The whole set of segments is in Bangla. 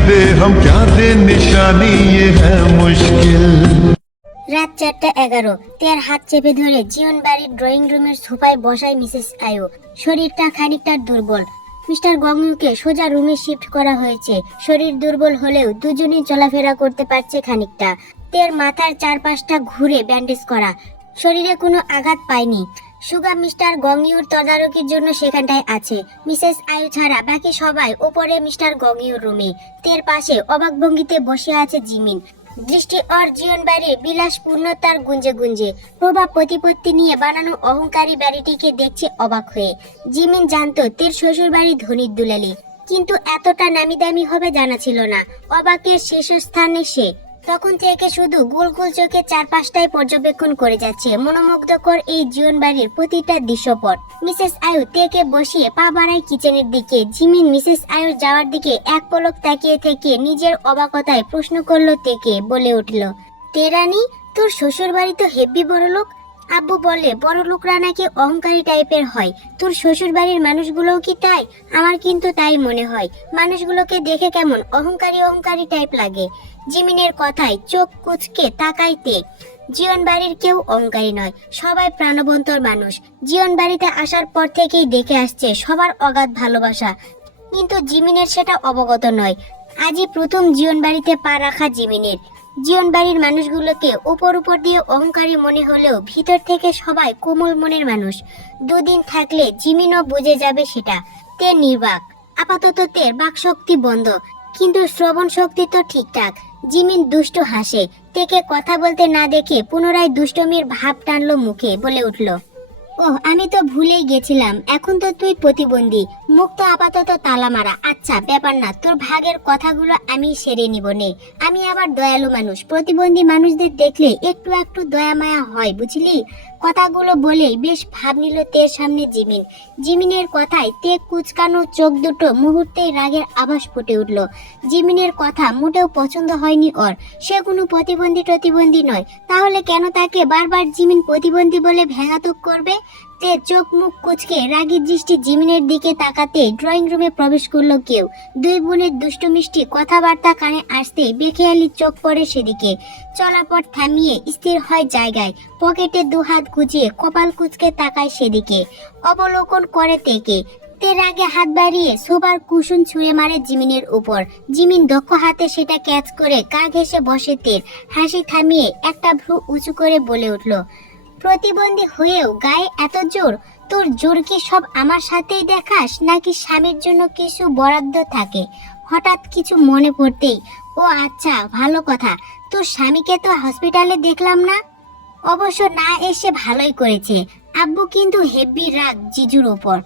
दे हम क्या दे निशानी ये है मुश्किल। রাত 4:11। তের হাত চেপে ধরে জীবন বাড়ির ড্রয়িং রুমের সোফায় বসায় মিসেস আয়ু। শরীরটা খানিকটা দুর্বল। মিস্টার গংইউকে সোজা রুমে শিফট করা হয়েছে। শরীর দুর্বল হলেও দুজনেই চলাফেরা করতে পারছে খানিকটা। তের মাথার চারপাশটা ঘুরে ব্যান্ডেজ করা, শরীরে কোনো আঘাত পায়নি। সুগা মিস্টার গংইউর তদারকির জন্য সেখানটায় আছে। মিসেস আয়ু ছাড়া বাকি সবাই ওপরে মিস্টার গংইউর রুমে। তের পাশে অবাক ভঙ্গিতে বসে আছে জিমিন। দৃষ্টি ওর জীবন বাড়ির বিলাসপূর্ণতার গুঞ্জে গুঞ্জে। প্রভাব প্রতিপত্তি নিয়ে বানানো অহংকারী বাড়িটিকে দেখছে অবাক হয়ে। জিমিন জানতো তের শ্বশুর বাড়ি ধনির দুলালি, কিন্তু এতটা নামি দামি হবে জানা ছিল না। অবাকের শীর্ষস্থানে সে। তখন থেকে শুধু গোল গোল চোখে চারপাশটাই পর্যবেক্ষণ করে যাচ্ছে। মনোমুগ্ধকর এই জীবন বাড়ির প্রতিটা দৃশ্যপট। মিসেস আয়ু তেকে বসিয়ে পা বাড়ায় কিচেনের দিকে। জিমিন মিসেস আয়ুর যাওয়ার দিকে এক পলক তাকিয়ে থেকে নিজের অবাকতায় প্রশ্ন করলো তেকে। বলে উঠল, তে রানী, তোর শ্বশুর বাড়ি তো হেব্বি বড়লোক। আব্বু বলে বড় লোকরা নাকি অহংকারী টাইপের হয়। তোর শ্বশুর বাড়ির মানুষগুলোও কি তাই? আমার কিন্তু তাই মনে হয়। মানুষগুলোকে দেখে কেমন অহংকারী অহংকারী টাইপ লাগে। জিমিনের কথায় চোখ কুচকে তাকাইতে। জীবন বাড়ির কেউ অহংকারী নয়, সবাই প্রাণবন্তর মানুষ। জীবন বাড়িতে আসার পর থেকেই দেখে আসছে সবার অগাধ ভালোবাসা, কিন্তু জিমিনের সেটা অবগত নয়। আজই প্রথম জীবন বাড়িতে পা রাখা জিমিনের। জীবন বাড়ির মানুষগুলোকে উপর উপর দিয়ে অহংকারী মনে হলেও ভিতর থেকে সবাই কোমল মনের মানুষ। দুদিন থাকলে জিমিনও বুঝে যাবে সেটা। তে নির্বাক। আপাতত তের বাকশক্তি বন্ধ, কিন্তু শ্রবণ শক্তি তো ঠিকঠাক। জিমিন দুষ্ট হাসে। তেকে কথা বলতে না দেখে পুনরায় দুষ্টমির ভাব টানলো মুখে। বলে উঠল, ওহ, আমি তো ভুলেই গেছিলাম, এখন তো তুই প্রতিবন্ধী। মুখ তো আপাতত তালা মারা। আচ্ছা, ব্যাপার না, তোর ভাগের কথাগুলো আমি সেরে নিব নে। আমি আবার দয়ালু মানুষ, প্রতিবন্ধী মানুষদের দেখলে একটু একটু দয়া মায়া হয়, বুঝলি? কথাগুলো বলেই বেশ ভাব নিল তের সামনে জিমিন। জিমিনের কথায় তে কুচকানো চোখ দুটো মুহূর্তেই রাগের আভাস ফুটে উঠল। জিমিনের কথা মোটেও পছন্দ হয়নি ওর। সে কোনো প্রতিবন্ধী নয়, তাহলে কেন তাকে বারবার জিমিন প্রতিবন্ধী বলে ভেঙাতক করবে? তে চোখ মুখ কুচকে রাগী দৃষ্টি জিমিনের দিকে তাকাতে ড্রয়িং রুমে প্রবেশ করলো কেউ। দুই বোনের দুষ্টু মিষ্টি কথাবার্তা কানে আসতে বেখেয়ালি চোখ পড়ে সেদিকে। চলাপথ থামিয়ে স্থির হয় জায়গায়। পকেটে দুহাত গুজিয়ে কপাল কুচকে তাকায় সেদিকে। অবলোকন করে তেকে। তের আগে হাত বাড়িয়ে সোবার কুশন ছুঁড়ে মারে জিমিনের উপর। জিমিন দক্ষ হাতে সেটা ক্যাচ করে গা ঘেঁষে বসে তের। হাসি থামিয়ে একটা ভ্রু উঁচু করে বলে উঠল, প্রতিবন্ধী হয়েও গায়ে এত জোর? তোর জোর কি সব আমার সাথেই দেখাস, নাকি স্বামীর জন্য কিছু বরাদ্দ থাকে? হঠাৎ কিছু মনে পড়তেই, ও আচ্ছা, ভালো কথা, তোর স্বামীকে তো হসপিটালে দেখলাম না। অবশ্য না এসে ভালোই করেছে। আব্বু কিন্তু হেব্বি রাগ জিজুর ওপর।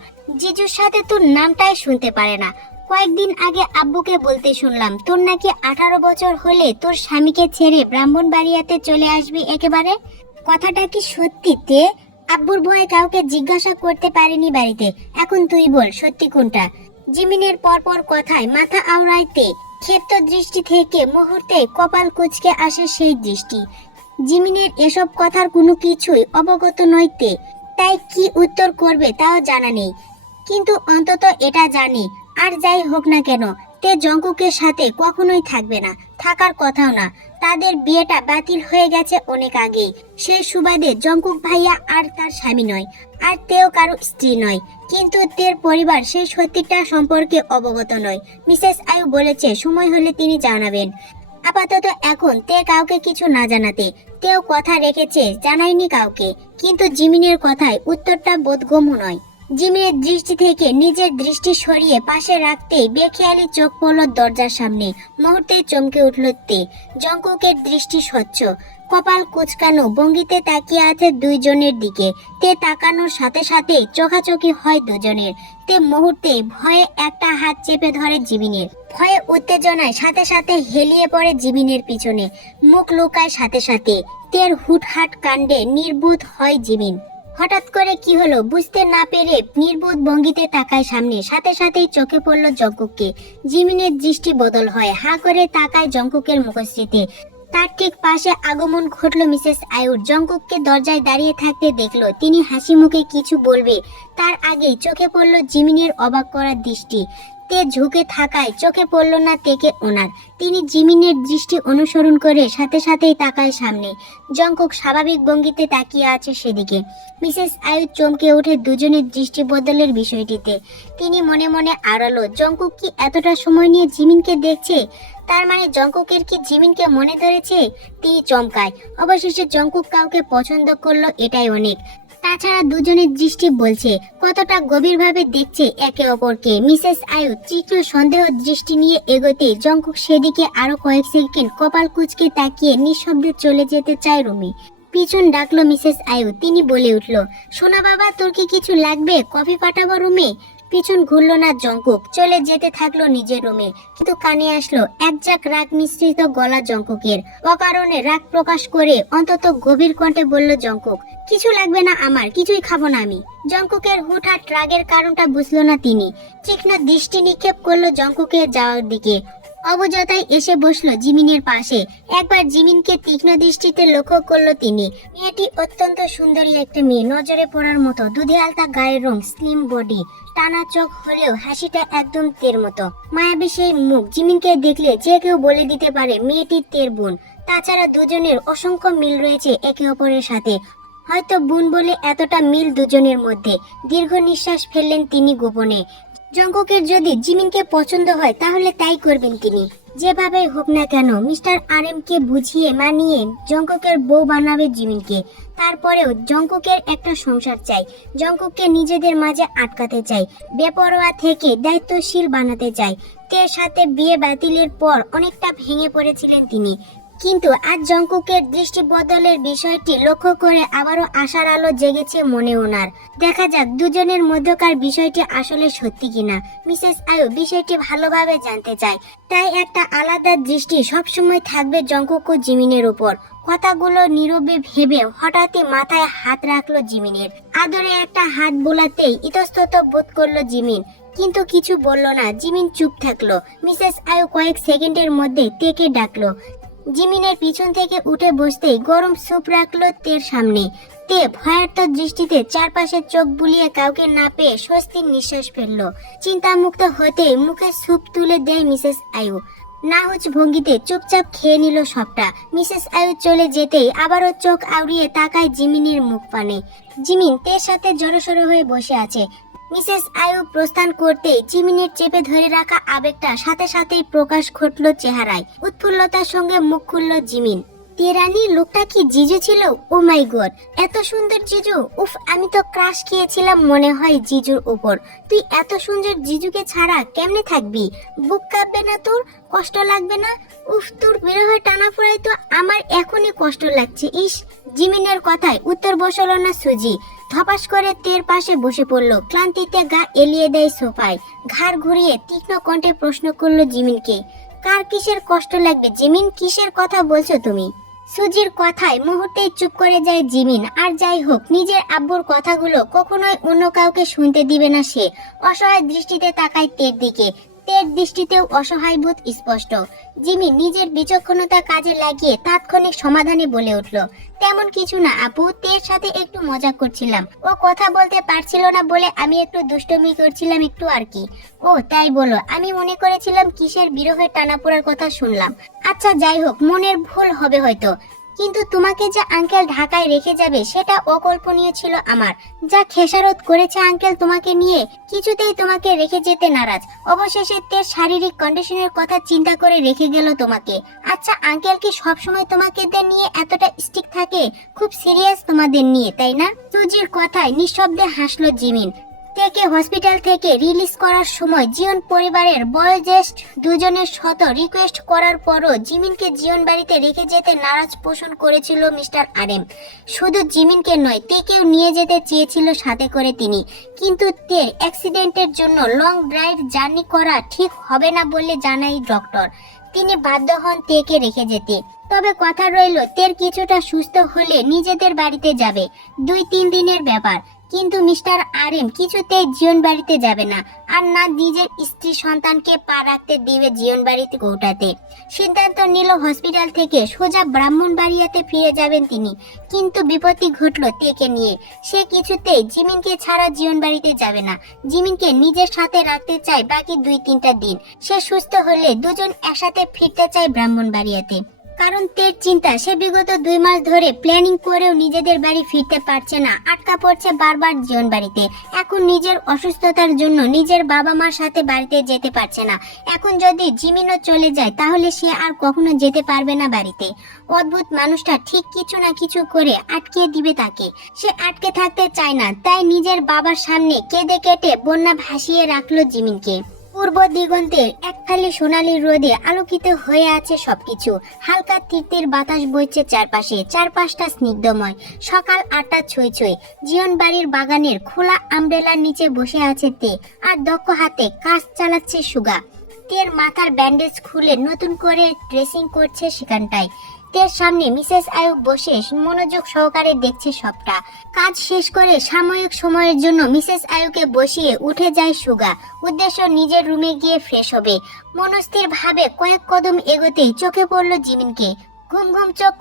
জিজুর সাথে তোর নামটাই শুনতে পারে না। কয়েকদিন আগে আব্বুকে বলতে শুনলাম তোর নাকি 18 বছর হলে তোর স্বামীকে ছেড়ে ব্রাহ্মণবাড়িয়াতে চলে আসবি একেবারে। কথাটা কি সত্যি তে? আব্বুর ভয়ে কাউকে জিজ্ঞাসা করতে পারিনি বাড়িতে। এখন তুই বল, সত্যি কোনটা? জিমিনের পরপর কথায় মাথা আওড়াইতে ক্ষেপ্ত দৃষ্টি থেকে মুহূর্তে কপাল কুঁচকে আসে সেই দৃষ্টি। জিমিনের এসব কথার কোনো কিছুই অবগত নইতে, তাই কি উত্তর করবে তাও জানা নেই। কিন্তু অন্তত এটা জানি, আর যাই হোক না কেন, তে জঙ্কুকের সাথে কখনোই থাকবে না, থাকার কথাও না। তাদের বিয়েটা বাতিল হয়ে গেছে অনেক আগেই। সেই সুবাদে জঙ্কুক ভাইয়া আর তার স্বামী নয়, আর তেও কারো স্ত্রী নয়। কিন্তু তের পরিবার সেই সত্যিটা সম্পর্কে অবগত নয়। মিসেস আয়ু বলেছে সময় হলে তিনি জানাবেন। আপাতত এখন তে কাউকে কিছু না জানাতে। তেও কথা রেখেছে, জানায়নি কাউকে। কিন্তু জিমিনের কথায় উত্তরটা বোধগম্য নয়। জিমিনের দৃষ্টি থেকে নিজের দৃষ্টি সরিয়ে পাশে রাখতেই বেখেয়ালি চোখ পড়ল দরজার সামনে। মুহূর্তেই চমকে উঠল তে। জঙ্কুকের দৃষ্টি স্বচ্ছ, কপাল কুচকানো ভঙ্গিতে তাকিয়ে আছে দুইজনের দিকে। তে তাকানোর সাথে সাথে চোখাচোখি হয় দুজনের। তে মুহূর্তে ভয়ে একটা হাত চেপে ধরে জিমিনের। ভয়ে উত্তেজনায় সাথে সাথে হেলিয়ে পড়ে জিমিনের পিছনে, মুখ লুকায় সাথে সাথে। তের হুটহাট কাণ্ডে নির্বোধ হয় জিমিন। হঠাৎ করে কি হলো বুঝতে না পেরে নির্বোধ ভঙ্গিতে তাকায় সামনে। সাথে সাথেই চোখে পড়ল জঙ্কুককে। জিমিনের দৃষ্টি বদল হয়, হা করে তাকায় জঙ্কুকের মুখশ্রীতে। তার ঠিক পাশে আগমন ঘটল মিসেস আয়ুর। জঙ্কুককে দরজায় দাঁড়িয়ে থাকতে দেখলো। তিনি হাসি মুখে কিছু বলবে তার আগেই চোখে পড়ল জিমিনের অবাক করার দৃষ্টি। তে ঝুঁকে থাকায় চোখে পড়ল না তেকে ওনার। তিনি জিমিনের দৃষ্টি অনুসরণ করে সাথে সাথেই তাকায় সামনে। জঙ্কুক স্বাভাবিক ভঙ্গিতে তাকিয়ে আছে সেদিকে। মিসেস আয়ু চমকে ওঠে দুজনের দৃষ্টি বদলের বিষয়টিতে। তিনি মনে মনে আড়ালো, জঙ্কুক কি এতটা সময় নিয়ে জিমিনকে দেখছে? তার মানে জঙ্কুকের কি জিমিনকে মনে ধরেছে? তিনি চমকায়। অবশেষে জঙ্কুক কাউকে পছন্দ করলো, এটাই অনেক। তাছাড়া দুজনের দৃষ্টি বলছে কতটা গভীরভাবে দেখছে একে অপরকে। মিসেস আয়ু তীক্ষ্ণ সন্দেহ দৃষ্টি নিয়ে এগোতে জঙ্কুক সেদিকে আরো কয়েক সেকেন্ড কপাল কুঁচকে তাকিয়ে নিঃশব্দে চলে যেতে চায় রুমে। পিছন ডাকলো মিসেস আয়ু। তিনি বলে উঠল, সোনা বাবা, তোর কি কিছু লাগবে? কফি পাঠাবো রুমে? পিছন ঘুরলো না জঙ্কুক, চলে যেতে থাকলো নিজের রুমে। কিন্তু কানে আসলো এক ঝাঁক রাগ মিশ্রিত গলা জঙ্কুকের। অকারণে রাগ প্রকাশ করে অন্তত গভীর কণ্ঠে বলল জঙ্কুক, কিছু লাগবে না আমার, কিছুই খাবো না আমি। জঙ্কুকের হুটহাট রাগের কারণটা বুঝলো না তিনি। তীক্ষ্ণ দৃষ্টি নিক্ষেপ করলো জঙ্কুকের যাওয়ার দিকে। অবুঝতায় এসে বসলো জিমিনের পাশে। একবার জিমিনকে তীক্ষ্ণ দৃষ্টিতে লক্ষ্য করলো তিনি। মেয়েটি অত্যন্ত সুন্দরী একটা মেয়ে, নজরে পড়ার মতো। দুধে আলতা গায়ের রং, স্লিম বডি, টানা চোখ হলেও হাসিটা একদম তের মতো। মায়াবী সেই মুখ জিমিনকে দেখলে যে কেউ বলে দিতে পারে মেয়েটি তের বোন। তাছাড়া দুজনের অসংখ্য মিল রয়েছে একে অপরের সাথে। হয়তো বোন বলে এতটা মিল দুজনের মধ্যে। দীর্ঘ নিঃশ্বাস ফেললেন তিনি গোপনে। জঙ্কুকের যদি জিমিনকে পছন্দ হয় তাহলে তাই করবেন তিনি। যেভাবে হোক না কেন মিস্টার আরএমকে বুঝিয়ে মানিয়ে জঙ্কুকের বউ বানাবে জিমিনকে। তারপরেও জঙ্কুকের একটা সংসার চাই। জঙ্কুককে নিজেদের মাঝে আটকাতে চাই, বেপরোয়া থেকে দায়িত্বশীল বানাতে চাই। তের সাথে বিয়ে বাতিলের পর অনেকটা ভেঙে পড়েছিলেন তিনি। কিন্তু আজ জঙ্কুকের দৃষ্টি বদলের বিষয়টি লক্ষ্য করে আবারও আশার আলো জেগেছে মনে ওনার। দেখা যাক দুজনের মধ্যকার বিষয়টি আসলে সত্যি কিনা। মিসেস আয়ু বিষয়টি ভালোভাবে জানতে চায়, তাই একটা আলাদা দৃষ্টি সবসময় থাকবে জঙ্কুক ও জিমিনের উপর। কথাগুলো নীরবে ভেবে হঠাৎই মাথায় হাত রাখলো জিমিনের। আদরে একটা হাত বোলাতেই ইতস্তত বোধ করলো জিমিন, কিন্তু কিছু বলল না। জিমিন চুপ থাকলো। মিসেস আয়ু কয়েক সেকেন্ডের মধ্যে তেকে ডাকলো। জিমিনের পিছন থেকে উঠে বসতেই গরম স্যুপ রাখলো তের সামনে। তে ভয়ার্ত দৃষ্টিতে চারপাশে চোখ বুলিয়ে কাউকে না পেয়ে স্বস্তির নিঃশ্বাস ফেললো। চিন্তামুক্ত হতে মুখে স্যুপ তুলে দেয় মিসেস আয়ু। নাহুচ ভঙ্গিতে চুপচাপ খেয়ে নিল সবটা। মিসেস আয়ু চলে যেতেই আবারও চোখ আউড়িয়ে তাকায় জিমিনের মুখ পানে। জিমিন তের সাথে জড়সড় হয়ে বসে আছে। মিসেস আয়ু প্রস্থান করতেই জিমিনের চেপে ধরে রাখা আবেগটা সাথে সাথেই প্রকাশ ঘটল চেহারায়। উৎফুল্লতার সঙ্গে মুখ খুলল জিমিন। তেরানি, লোকটা কি জিজু ছিল? ও মাই গড, এত সুন্দর জিজু! উফ, আমি তো ক্রাশ খেয়েছিলাম মনে হয় জিজুর উপর। তুই এত সুন্দর জিজুকে ছাড়া কেমনে থাকবি? বুক কাঁপবে না তোর? কষ্ট লাগবে না? উফ, তোর বিরহে টানা ফুরাই তো আমার এখনই কষ্ট লাগছে। ইস! জিমিনের কথায় উত্তর বসল না সুজি। ধপাস করে তের পাশে বসে পড়লো। ক্লান্তিতে গা এলিয়ে দেয় সোফায়। ঘাড় ঘুরিয়ে তীক্ষ্ণ কণ্ঠে প্রশ্ন করলো জিমিনকে, কার কিসের কষ্ট লাগবে জিমিন? কিসের কথা বলছো তুমি? সুজির কথায় মুহূর্তেই চুপ করে যায় জিমিন। আর যাই হোক, নিজের আব্বুর কথাগুলো কখনোই অন্য কাউকে শুনতে দিবে না সে। অসহায় দৃষ্টিতে তাকায় তের দিকে। তের দৃষ্টিতেও অসহায় বোধ স্পষ্ট। জিমিন নিজের বিচক্ষণতা কাজে লাগিয়ে তাৎক্ষণিক সমাধানে বলে উঠল, তেমন কিছু না আপু, তের সাথে একটু মজা করছিলাম। ও কথা বলতে পারছিল না বলে আমি একটু দুষ্টমি করছিলাম একটু আর কি। ও তাই বলো? আমি মনে করেছিলাম কিসের বিরহের টানাপোড়ার কথা শুনলাম। আচ্ছা যাই হোক, মনের ভুল হবে হয়তো। কিন্তু তোমাকে যে আঙ্কেল ঢাকায় রেখে যাবে সেটা অকল্পনীয় ছিল আমার। যা খেসারত করেছে আঙ্কেল তোমাকে নিয়ে, কিছুতেই তোমাকে রেখে যেতে নারাজ। অবশেষে তের শারীরিক কন্ডিশনের কথা চিন্তা করে রেখে গেল তোমাকে। আচ্ছা আঙ্কেল কি সবসময় তোমাকে নিয়ে এতটা স্ট্রিক্ট থাকে? খুব সিরিয়াস তোমাদের নিয়ে, তাই না? সুজির কথায় নিঃশব্দে হাসলো জিমিন। তেকে হসপিটাল থেকে রিলিজ করার সময় জিয়ন পরিবারের বয়োজ্যেষ্ঠ দুজনের শত রিকোয়েস্ট করার পরও জিমিনকে জিয়ন বাড়িতে রেখে যেতে নারাজ পোষণ করেছিল মিস্টার আরএম। শুধু জিমিনকে নয়, তেকেও নিয়ে যেতে চেয়েছিল সাথে করে তিনি। কিন্তু তের অ্যাক্সিডেন্টের জন্য লং ড্রাইভ জার্নি করা ঠিক হবে না বলে জানায় ডক্টর। তিনি বাধ্য হন তেকে রেখে যেতে। তবে কথা রইল, তের কিছুটা সুস্থ হলে নিজেদের বাড়িতে যাবে। 2-3 দিনের ব্যাপার। কিন্তু মিস্টার আরএম কিছুতেই জীবন বাড়িতে যাবে না, আর না নিজের স্ত্রী সন্তানকে পা রাখতে দিবে জীবন বাড়িতে কৌটাতে। সিদ্ধান্ত নিল হসপিটাল থেকে সোজা ব্রাহ্মণবাড়িয়াতে ফিরে যাবেন তিনি। কিন্তু বিপত্তি ঘটলো তেকে নিয়ে। সে কিছুতেই জিমিনকে ছাড়া জীবন বাড়িতে যাবে না। জিমিনকে নিজের সাথে রাখতে চায় বাকি 2-3টা দিন। সে সুস্থ হলে দুজন একসাথে ফিরতে চায় ব্রাহ্মণবাড়িয়াতে। কারণ তের চিন্তা, সে বিগত 2 মাস ধরে প্ল্যানিং করেও নিজেদের বাড়ি ফিরতে পারছে না, আটকা পড়ছে বারবার জীবন বাড়িতে। এখন নিজের অসুস্থতার জন্য নিজের বাবা মার সাথে বাড়িতে যেতে পারছে না। এখন যদি জিমিনও চলে যায় তাহলে সে আর কখনো যেতে পারবে না বাড়িতে। অদ্ভুত মানুষটা ঠিক কিছু না কিছু করে আটকে দিবে তাকে। সে আটকে থাকতে চায় না, তাই নিজের বাবার সামনে কেঁদে কেটে বন্যা ভাসিয়ে রাখলো জিমিনকে। পূর্ব দিগন্তের এক ফালি সোনালী রোদে আলোকিত হয়ে আছে সবকিছু। হালকা তিরতির বাতাস বইছে চারপাশটা স্নিগ্ধময়। সকাল 8টা ছুঁই ছুঁই। জীবন বাড়ির বাগানের খোলা আমব্রেলার নিচে বসে আছে তে, আর দক্ষ হাতে কাজ চালাচ্ছে সুগা। তের মাথার ব্যান্ডেজ খুলে নতুন করে ড্রেসিং করছে সেখানটায়। তের সামনে মিসেস আয়ুব বসে মনোযোগ সহকারে দেখছে সবটা। কাজ শেষ করে সাময়িক সময়ের জন্য মিসেস আয়ুবকে বসিয়ে উঠে যায় সুগা। উদ্দেশ্য নিজের রুমে গিয়ে ফ্রেশ হবে। মনস্থির ভাবে কয়েক কদম এগোতেই চোখে পড়লো জিমিনকে। ঘুম ঘুম চোখ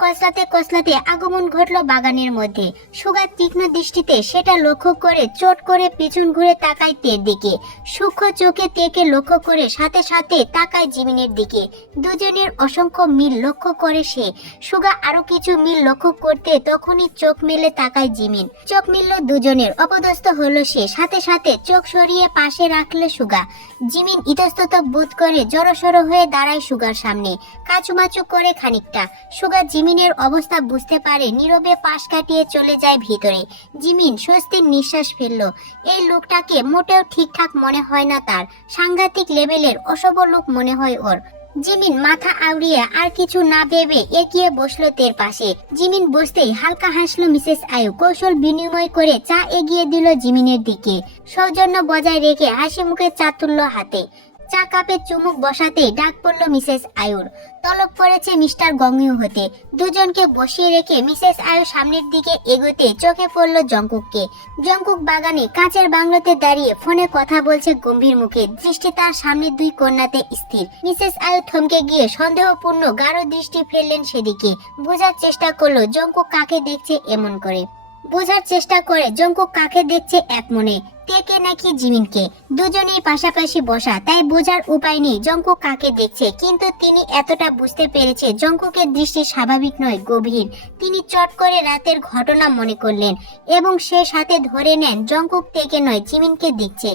কসলাতে আগমন ঘটলো বাগানের মধ্যে। সুগার তীক্ষ্ণ দৃষ্টিতে সেটা লক্ষ্য করে চট করে পিছন ঘুরে তাকায় তের দিকে। সূক্ষ্ম চোখে তেকে লক্ষ্য করে সাথে সাথে তাকায় জিমিনের দিকে। দুজনের অসংখ্য মিল লক্ষ্য করে সে। সুগা আরো কিছু মিল লক্ষ্য করতে তখনই চোখ মেলে তাকায় জিমিন। চোখ মিলল দুজনের, অপদস্থ হলো সে। সাথে সাথে চোখ সরিয়ে পাশে রাখলে সুগা। জিমিন ইতস্তত বোধ করে জড়সড় হয়ে দাঁড়ায় সুগার সামনে, কাচুমাচু করে খানিকটা। সুগা জিমিনের অবস্থা বুঝতে পারে, নীরবে পাশ কাটিয়ে চলে যায় ভিতরে। জিমিন স্বস্তির নিঃশ্বাস ফেললো। এই লোকটাকে মোটেও ঠিকঠাক মনে হয় না তার। সাংঘাতিক লেভেলের অশুভ লোক মনে হয় ওর। জিমিন মাথা আউড়িয়ে আর কিছু না ভেবে এগিয়ে বসলো তের পাশে। জিমিন বসতেই হালকা হাসলো মিসেস আয়ুব। কৌশল বিনিময় করে চা এগিয়ে দিল জিমিনের দিকে। সৌজন্য বজায় রেখে হাসি মুখে চা তুললো হাতে। চা কাপে চুমুক বসাতেই ডাক পড়লো মিসেস আয়ুর। তলব পড়েছে মিস্টার গংইউ হতে। দুজনকে বসিয়ে রেখে মিসেস আয়ু সামনের দিকে এগোতে চোখে পড়লো জংকুককে। জংকুক বাগানে কাঁচের বাংলোতে দাঁড়িয়ে ফোনে কথা বলছে গম্ভীর মুখে। দৃষ্টি তার সামনে 2 কন্যাতে স্থির। মিসেস আয়ু থমকে গিয়ে সন্দেহপূর্ণ গাঢ় দৃষ্টি ফেললেন সেদিকে। বোঝার চেষ্টা করলো জংকুক কাকে দেখছে এমন করে। জংকুক কাকে দেখছে এক মনে, তেকে নাকি জিমিনকে। দুজনেই পাশাপাশি বসা, তাই বোঝার উপায় নেই জংকুক কাকে দেখছে। কিন্তু তিনি এতটা বুঝতে পেরেছে জংকুকের দৃষ্টি স্বাভাবিক নয়, গভীর। তিনি চট করে রাতের ঘটনা মনে করলেন এবং সে সাথে ধরে নেন জংকুক তেকে নয় জিমিনকে দেখছে।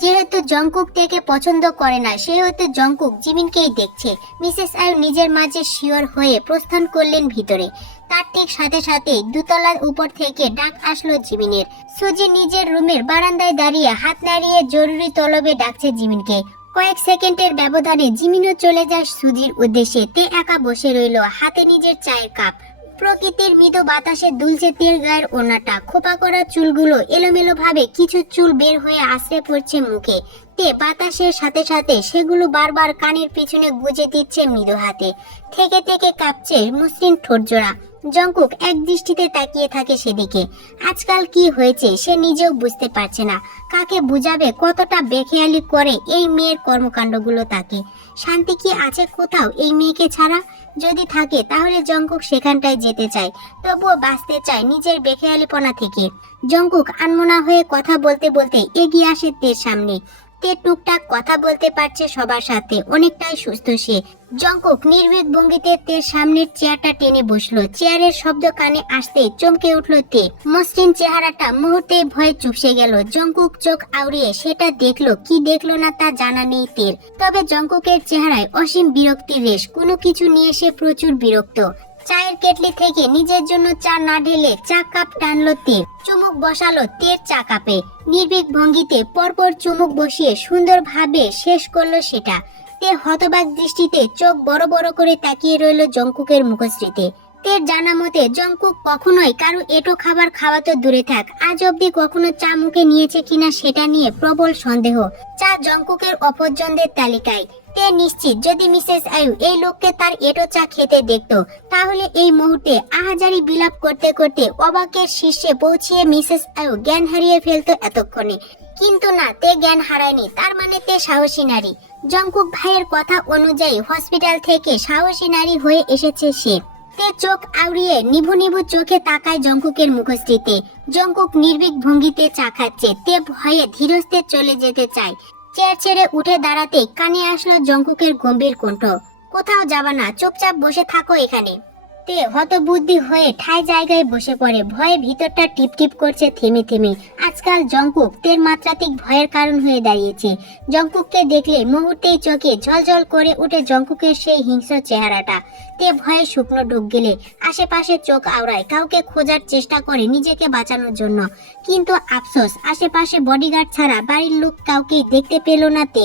যেহেতু জংকুক তেকে পছন্দ করে না, সেহেতু জংকুক জিমিনকেই দেখছে। মিসেস আয়ু নিজের মাঝে শিওর হয়ে প্রস্থান করলেন ভিতরে। তার ঠিক সাথে সাথে 2 তলার উপর থেকে ডাক আসলো জিমিনের। সুজি নিজের রুমের বারান্দায় দাঁড়িয়ে হাত নাড়িয়ে জরুরি তলবে ডাকছে জিমিনকে। কয়েক সেকেন্ডের ব্যবধানে জিমিনও চলে যায় সুজির উদ্দেশ্যে। তে একা বসে রইল, হাতে নিজের চায়ের কাপ। প্রকৃতির মৃদু বাতাসে দুলছে তের গায়ের ওড়নাটা। খোপা করা চুলগুলো এলোমেলো ভাবে কিছু চুল বের হয়ে আশ্রে পড়ছে মুখে। তে বাতাসের সাথে সাথে সেগুলো বারবার কানের পিছনে গুজে দিচ্ছে মৃদু হাতে। থেকে থেকে কাঁপছে মসৃণ ঠোঁটজোড়া। জংকুক এক দৃষ্টিতে তাকিয়ে থাকে সেদিকে। আজকাল কি হয়েছে সে নিজেও বুঝতে পারছে না। কাকে বুঝাবে কতটা বেখেয়ালি করে এই মেয়ের কর্মকাণ্ডগুলো তাকে। শান্তি কি আছে কোথাও এই মেয়েকে ছাড়া? যদি থাকে তাহলে জংকুক সেখানটায় যেতে চায়, তবুও বাঁচতে চায় নিজের বেখেয়ালিপনা থেকে। জংকুক আনমনা হয়ে কথা বলতে বলতে এগিয়ে আসে তের সামনে। তে টুকটাক কথা বলতে পারছে সবার সাথে, অনেকটাই সুস্থ সে। জংকুক নির্ভীক ভঙ্গিতে তের সামনের চেয়ারটা টেনে বসলো। চেয়ারের শব্দ কানে আসতেই চমকে উঠলো তে। মসৃণ চেহারাটা মুহূর্তেই ভয়ে চুপসে গেল। জংকুক চোখ আউড়িয়ে সেটা দেখলো কি দেখলো না তা জানা নেই তের। তবে জংকুকের চেহারায় অসীম বিরক্তির রেশ। কোনো কিছু নিয়ে সে প্রচুর বিরক্ত। চায়ের কেটলি থেকে নিজের জন্য চা না ঢেলে চা কাপ টানলো তের। চুমুক বসালো তের চা কাপে। নির্ভীক ভঙ্গিতে পরপর চুমুক বসিয়ে সুন্দরভাবে শেষ করলো সেটা। তে হতবাক দৃষ্টিতে চোখ বড় বড় করে তাকিয়ে রইল জংকুকের মুখশ্রীতে। তের জানা মতে জংকুক কখনোই কারো এটো খাবার খাওয়া তো দূরে থাক, আজ অব্দি কখনো চা মুখে নিয়েছে কিনা সেটা নিয়ে প্রবল সন্দেহ। চা জংকুকের অপছন্দের তালিকায়। তে নিশ্চিত যদি মিসেস আয়ু এই লোককে তার এটো চা খেতে দেখতো তাহলে এই মুহূর্তে আহাজারি বিলাপ করতে করতে অবাকের শীর্ষে পৌঁছিয়ে মিসেস আয়ু জ্ঞান হারিয়ে ফেলতো এতক্ষণে। কিন্তু না, তে জ্ঞান হারায়নি, তার মানে তে সাহসী নারী। জংকুক ভাইয়ের কথা অনুযায়ী হসপিটাল থেকে সাহসী নারী হয়ে এসেছে সে। তে চোখ আউড়িয়ে নিভু নিভু চোখে তাকায় জংকুকের মুখশ্রীতে। জংকুক নির্ভীক ভঙ্গিতে চা খাচ্ছে। তে ভয়ে ধীরস্থে চলে যেতে চায়। চেয়ার ছেড়ে উঠে দাঁড়াতেই কানে আসলো জংকুকের গম্ভীর কণ্ঠ, কোথাও যাবা না, চুপচাপ বসে থাকো এখানে। তে হতবুদ্ধি হয়ে ঠায় জায়গায় বসে পড়ে। ভয়ে ভিতরটা টিপ টিপ করছে থেমে থেমে। আজকাল জংকুক তের মাত্রাতিক ভয়ের কারণ হয়ে দাঁড়িয়েছে। জংকুককে দেখলে মুহূর্তেই চোখে ঝলঝল করে উঠে জংকুকের সেই হিংস্র চেহারাটা। তে ভয়ে শুকনো ডুব গেলে আশেপাশে চোখ আওড়ায়, কাউকে খোঁজার চেষ্টা করে নিজেকে বাঁচানোর জন্য। কিন্তু আফসোস, আশেপাশে বডিগার্ড ছাড়া বাড়ির লোক কাউকেই দেখতে পেল না তে।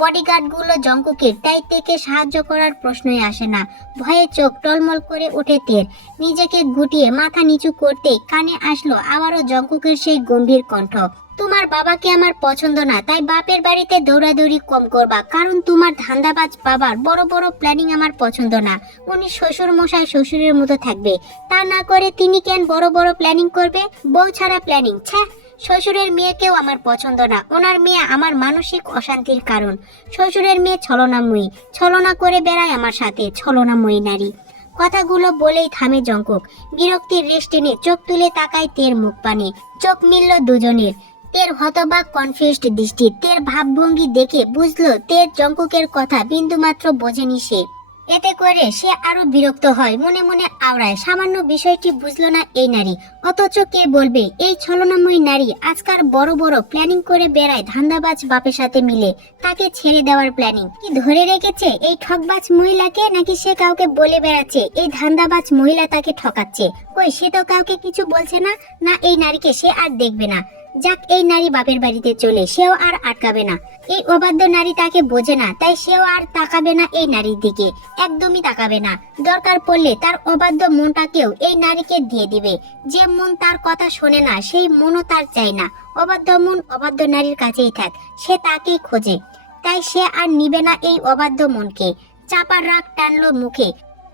বডিগার্ড গুলো জংকুকের, তাই তেকে সাহায্য করার প্রশ্নই আসে না। ভয়ে চোখ টলমল করে ওঠে তের। নিজেকে গুটিয়ে মাথা নিচু করতে কানে আসলো আবারও জংকুকের সেই গম্ভীর কণ্ঠ, তোমার বাবাকে আমার পছন্দ না, তাই বাপের বাড়িতে দৌড়াদৌড়ি কম করবা, কারণ তোমার ধান্দাবাজ বাবার বড় বড় প্ল্যানিং আমার পছন্দ না। উনি শ্বশুর মশাই শ্বশুরের মতো থাকবে, তা না করে তিনি কেন বড় বড় প্ল্যানিং করবে? বউ ছাড়া প্ল্যানিং, ছ্যা। শ্বশুরের মেয়েকেও আমার পছন্দ না, ওনার মেয়ে আমার মানসিক অশান্তির কারণ। শ্বশুরের মেয়ে ছলনাময়ী, ছলনা করে বেড়ায় আমার সাথে, ছলনাময়ী নারী। কথাগুলো বলেই থামে জংকুক। বিরক্তির রেশ টেনে চোখ তুলে তাকায় তের মুখ পানে। চোখ মিলল দুজনের। তের হতবাক কনফিউজড দৃষ্টি, তের ভাবভঙ্গি দেখে বুঝলো তের জংকুকের কথা বিন্দুমাত্র বোঝেনি সে। এতে করে সে আরো বিরক্ত হয়, মনে মনে আওড়ায় সামান্য বিষয়টি বুঝলো না এই নারী। অথচ কে বলবে এই ছলনাময়ী নারী আজকাল বড় বড় প্ল্যানিং করে বেড়ায় ধান্দাবাজ বাপের সাথে মিলে। তাকে ছেড়ে দেওয়ার প্ল্যানিং কি ধরে রেখেছে এই ঠকবাজ মহিলাকে, নাকি সে কাউকে বলে বেড়াচ্ছে এই ধান্দাবাজ মহিলা তাকে ঠকাচ্ছে? কই, সে তো কাউকে কিছু বলছে না। না, এই নারীকে সে আর দেখবে না। যাক, এই নারী বাপের বাড়িতে চলে, সেও আর আটকাবে না। এই অবাধ্য নারী তাকে বোঝে না, তাই সেও আর তাকাবে না এই নারীর দিকে, একদমই তাকাবে না। দরকার পড়লে তার অবাধ্য মনটাকেও এই নারীকে দিয়ে দিবে। যে মন তার কথা শোনে না সেই মনও তার চাই না। অবাধ্য মন অবাধ্য নারীর কাছেই থাক, সে তাকেই খোঁজে। তাই সে আর নিবে না এই অবাধ্য মনকে। চাপার রাগ টানলো মুখে।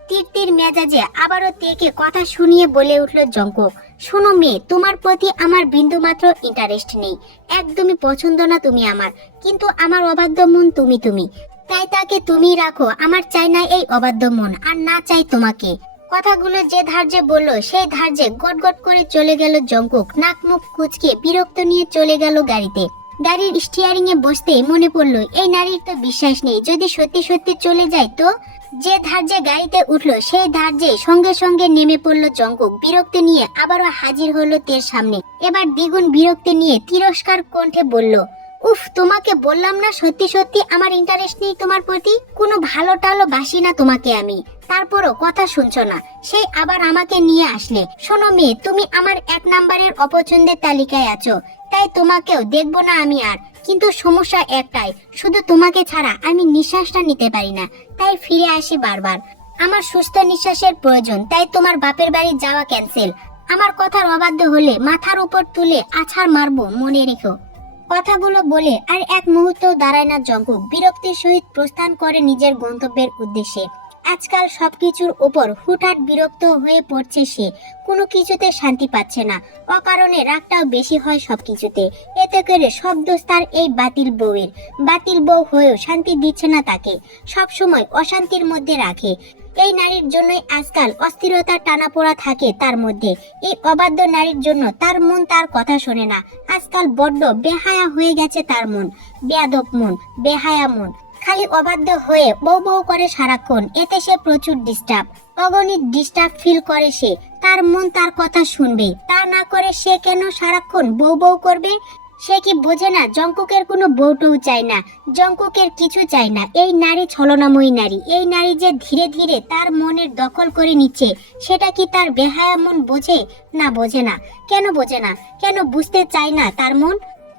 তীর তীর মেজাজে আবারও তেকে কথা শুনিয়ে বলে উঠল জংকুক, শোনো মেয়ে, তোমার প্রতি আমার বিন্দুমাত্র ইন্টারেস্ট নেই, একদমই পছন্দ না তুমি আমার। কিন্তু আমার অবাধ্য মন তুমি, তাই তাকে তুমি রাখো। আমার চাই না এই অবাধ্য মন, আর না চাই তোমাকে। কথাগুলো যে ধার্যে বলল সেই ধার্যে গটগট করে চলে গেল জংকুক। নাক মুখ কুচকে বিরক্ত নিয়ে চলে গেল গাড়িতে। গাড়ির স্টিয়ারিং এ বসতেই মনে পড়লো এই নারীর তো বিশ্বাস নেই, যদি সত্যি সত্যি চলে যায় তো। যে ধার্যে গাড়িতে উঠলো সেই ধার্যে সঙ্গে সঙ্গে নেমে পড়লো জংকুক। বিরক্তি নিয়ে আবারও হাজির হলো তের সামনে। এবার দ্বিগুণ বিরক্তি নিয়ে তিরস্কার কণ্ঠে বলল, উফ, তোমাকে বললাম না সত্যি সত্যি আমার ইন্টারেস্ট নেই তোমার প্রতি। কোনো ভালো টালো বাসি না তোমাকে আমি, তারপরও কথা শুনছো না, সেই আবার আমাকে নিয়ে আসলে। শোনো মেয়ে, তুমি আমার 1 নাম্বারের অপছন্দের তালিকায় আছো, তাই তোমাকেও দেখবো না আমি আর। কিন্তু সমস্যা একটাই, শুধু তোমাকে ছাড়া আমি নিঃশ্বাসটা নিতে পারি না, তাই ফিরে আসি বারবার। আমার সুস্থ নিঃশ্বাসের প্রয়োজন, তাই তোমার বাপের বাড়ি যাওয়া ক্যান্সেল। আমার কথার অবাধ্য হলে মাথার উপর তুলে আছাড় মারবো, মনে রেখো। কথাগুলো বলে আর এক মুহূর্ত দাঁড়ায় না জংকুক। বিরক্তির সহিত প্রস্থান করে নিজের গন্তব্যের উদ্দেশ্যে। আজকাল সবকিছুর উপর হুটহাট বিরক্ত হয়ে পড়ছে সে, কোনো কিছুতে শান্তি পাচ্ছে না। অকারণে রাগটাও বেশি হয় সবকিছুতে। এতে করে সব দোষ তার এই বাতিল বউয়ের। বাতিল বউ হয়েও শান্তি দিচ্ছে না তাকে, সব সময় অশান্তির মধ্যে রাখে। এই নারীর জন্যই আজকাল অস্থিরতার টানাপোড়া থাকে তার মধ্যে। এই অবাধ্য নারীর জন্য তার মন তার কথা শোনে না। আজকাল বড্ড বেহায়া হয়ে গেছে তার মন, বেয়াদব মন, বেহায়া মন। খালি অবাধ্য হয়ে বউ বউ করে সারাক্ষণ, এতে সে প্রচুর ডিস্টার্ব, অগণিত ডিস্টার্ব ফিল করে সে। তার মন তার কথা শুনবে, তা না করে সে কেন সারাক্ষণ বউ বউ করবে? সে কি বোঝে না জংকুকের কোনো বউটও চাই না, জংকুকের কিছু চাই না। এই নারী ছলনাময়ী নারী, এই নারী যে ধীরে ধীরে তার মনের দখল করে নিচ্ছে, সেটা কি তার বেহায়া মন বোঝে? না, বোঝে না। কেন বোঝে না? কেন বুঝতে চায় না তার মন?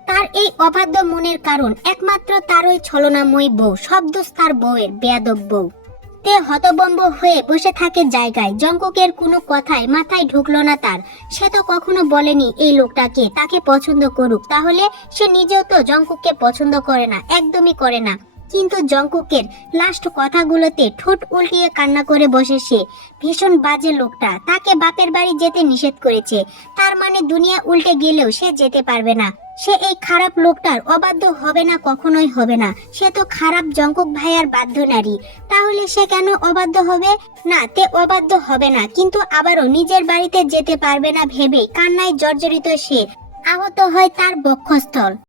তার এই অবাধ্য মনের কারণ একমাত্র তার ওই ছলনাময়ী বউ। সব দোষ তার বউয়ের, বেয়াদব বউ। তে হতবম্ব হয়ে বসে থাকে জায়গায়। জঙ্কুকের কোনো কথাই মাথায় ঢুকলো না তার। সে তো কখনো বলেনি এই লোকটাকে তাকে পছন্দ করুক, তাহলে সে নিজেও তো জঙ্কুককে পছন্দ করে না, একদমই করে না। কিন্তু জঙ্কুকের লাস্ট কথাগুলোতে ঠোঁট উল্টিয়ে কান্না করে বসে সে। ভীষণ বাজে লোকটা, তাকে বাপের বাড়ি যেতে নিষেধ করেছে, তার মানে দুনিয়া উল্টে গেলেও সে যেতে পারবে না। সে এই খারাপ লোকটার অবাধ্য হবে না, কখনোই হবে না। সে তো খারাপ জঙ্কুক ভাইয়ার বাধ্য নারী, তাহলে সে কেন অবাধ্য হবে? না, তে অবাধ্য হবে না, কিন্তু আবারও নিজের বাড়িতে যেতে পারবে না ভেবে কান্নায় জর্জরিত সে। আহত হয় তার বক্ষস্থল।